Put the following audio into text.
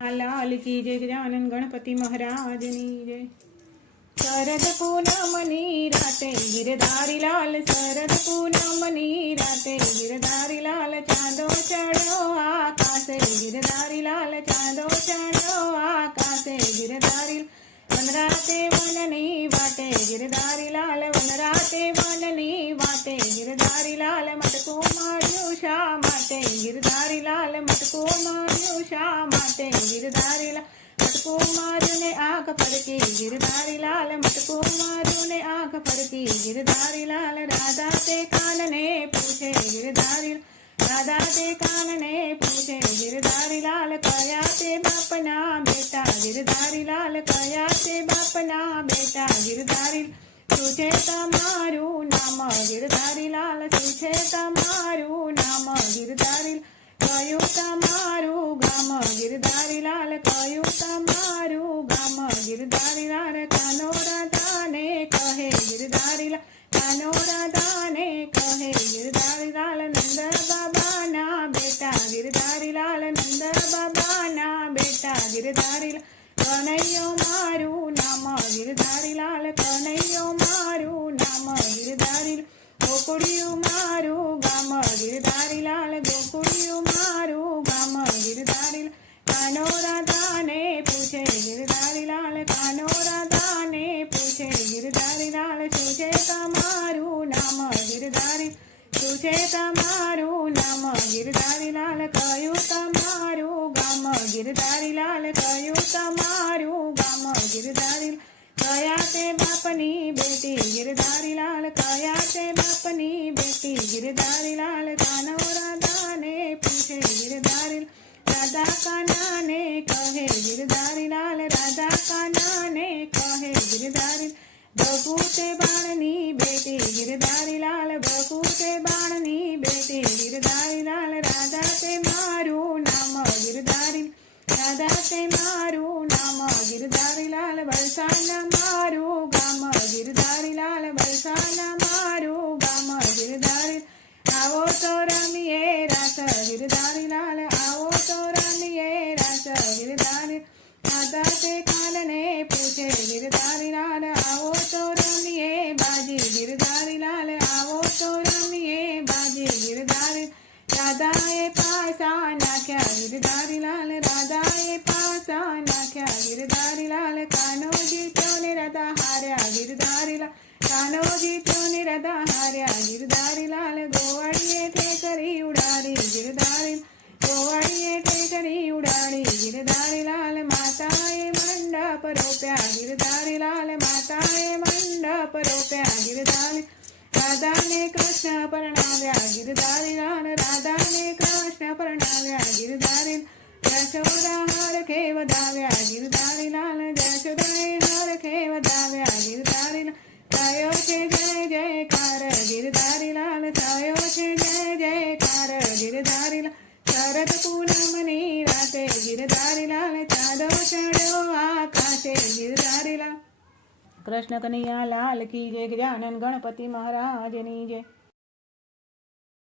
लाल की जय गजानन गणपति महाराजनी जय। शरद पूनमनी राते गिरधारी लाल, शरद पूनमनी राते गिरधारी लाल, चांदो चढ़ो आकाशे गिरधारी लाल, चांदो चढ़ो आकाशे गिरधारी, वनराते वननी वाटे गिरधारी लाल, वनराते वननी वाटे गिरधारी लाल, मटको मार्यो शा माटे गिरधारी लाल, मटको मार्यो शा माटे गिरधारी लाल, मटको मार्यो ने आंख फड़की गिरधारी लाल, मटको मार्यो ने आंख फड़की गिरधारी लाल, राधा ते कान ने पूछे गिरधारी, राधा ते कान ने पूछे गिरधारी लाल, कया ते बापना बेटा गिरधारी लाल, कया ते बापना बेटा गिरधारी, तुझे तमारू नाम गिरधारी लाल, तुझे तमारू नाम गिरधारी, कयु तमारू गाम गिरधारी लाल, कयु तमारू गाम गिरधारी लाल, कानो राधा ने कहे गिरधारी लाल, कानो राधा ने कहे गिरधारी लाल, नंद बाबा ना बेटा गिरधारी लाल, नंद बाबा ना बेटा गिरधारी लाल, कन्हैयो मारू नाम गिरधारी लाल, कन्हैयो मारू नाम गिरधारी लाल, गोकुड़ियो मारू गाम गिरधारी लाल, गोकुड़ियो मारू गाम गिरधारी लाल, कानो राधा ने पूछे गिरधारी लाल, कानो राधा ने पूछे गिरधारी लाल, तुझे तमारू नाम गिरधारी, तुझे तमारू नाम गिरधारी लाल, कयु तमारू गाम गिरधारी लाल, कयु तमारू गाम गिरधारी, कया ते बापनी बेटी गिरधारी लाल, कया ते बापनी बेटी गिरधारी लाल, कानो राधा ने पूछे गिरधारी, राधा कान्हा ने कहे गिरधारी लाल, राधा कान्हा ने कहे गिरधारी, बकू ते बाणनी बेटी गिरधारी लाल, बकू ते बाणनी बेटी गिरधारी लाल, राधा ते मारू नाम गिरधारी, राधा ते मारू नाम गिरधारी लाल, बरसाना मारू गाम गिरधारी लाल, बरसाना मारू गाम गिरधारी, आवो तो रमिए रास गिरधारी लाल, आवो तो रमिए रास गिरधारी, राधा ते कान ने पूछे गिरधारी लाल, आवो तो रमिए बाजी गिरधारी लाल, आवो तो रमिए बाजी गिरधारी, राधाए पासा नाख्या गिरधारी लाल, राधाए पासा नाख्या गिरधारी लाल, कान्होजी ने राधा हार्या गिरधारी लाल, कान्होजी ने राधा हार्या गिरधारी लाल, गोवाड़िए ठेकरी उड़ाड़ी गिरधारी, गोवाड़िए ठेकरी उड़ाड़ी गिरधारी लाल, माताए मंडप रोप्या गिरधारी लाल, माताए मंडप रोप्या गिरधारी, राधा ने कृष्ण परणाव्या गिरधारी लाल, राधा ने कृष्ण परणाव्या गिरधारी, यशोदा हर के वधाव्या गिरधारी लाल, यशोदाए हर के वधाव्या गिरधारी लाल, थयो छे जय जयकार गिरधारी लाल, थयो छे जय जयकार गिरधारी लाल, शरद पूनमनी राते गिरधारी लाल, चांदो चढ़ो आकाशे गिरधारी लाल। कृष्ण कन्हैया लाल की जय। गजानन गणपति महाराजनी जय।